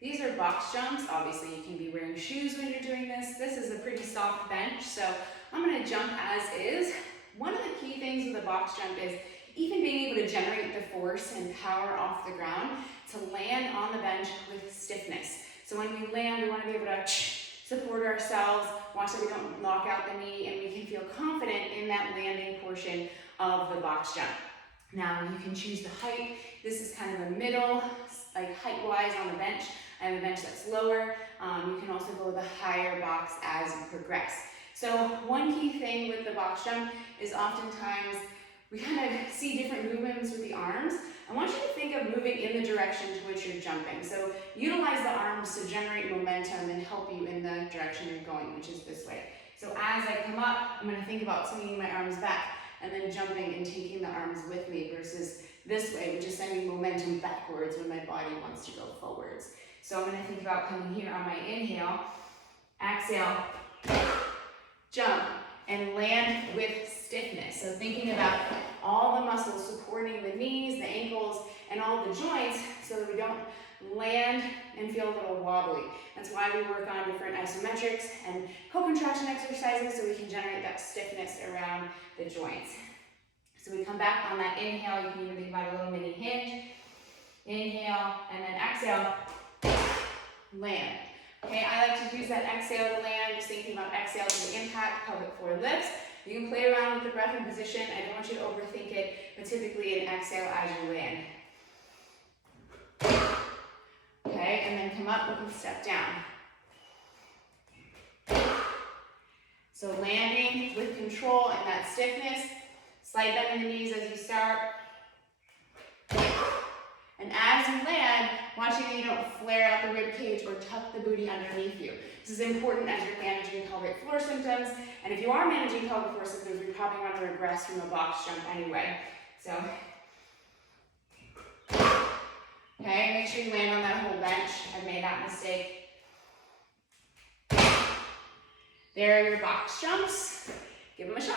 These are box jumps. Obviously, you can be wearing shoes when you're doing this. This is a pretty soft bench, so I'm gonna jump as is. One of the key things with a box jump is even being able to generate the force and power off the ground to land on the bench with stiffness. So when we land, we wanna be able to support ourselves, watch that we don't knock out the knee, and we can feel confident in that landing portion of the box jump. Now you can choose the height. This is kind of a middle, like height-wise on the bench. I have a bench that's lower. You can also go with a higher box as you progress. So one key thing with the box jump is oftentimes we kind of see different movements with the arms. I want you to think of moving in the direction to which you're jumping. So utilize the arms to generate momentum and help you in the direction you're going, which is this way. So as I come up, I'm gonna think about swinging my arms back and then jumping and taking the arms with me versus this way, which is sending momentum backwards when my body wants to go forwards. So I'm gonna think about coming here on my inhale, exhale, jump, and land with stiffness. So thinking about all the muscles supporting the knees, the ankles, and all the joints so that we don't land and feel a little wobbly. That's why we work on different isometrics and co-contraction exercises so we can generate that stiffness around the joints. So we come back on that inhale, you can even think about a little mini hinge. Inhale, and then exhale, land. Okay, I like to use that exhale to land, just thinking about exhale to the impact, pelvic floor lifts. You can play around with the breath and position. I don't want you to overthink it, but typically an exhale as you land. Okay, and then come up, we can step down. So landing with control and that stiffness. Slight bend in the knees as you start. And as you land, watching that you don't flare out the rib cage or tuck the booty underneath you. This is important as you're managing pelvic floor symptoms. And if you are managing pelvic floor symptoms, you probably want to regress from a box jump anyway. So, okay, make sure you land on that whole bench. I've made that mistake. There are your box jumps. Give them a shot.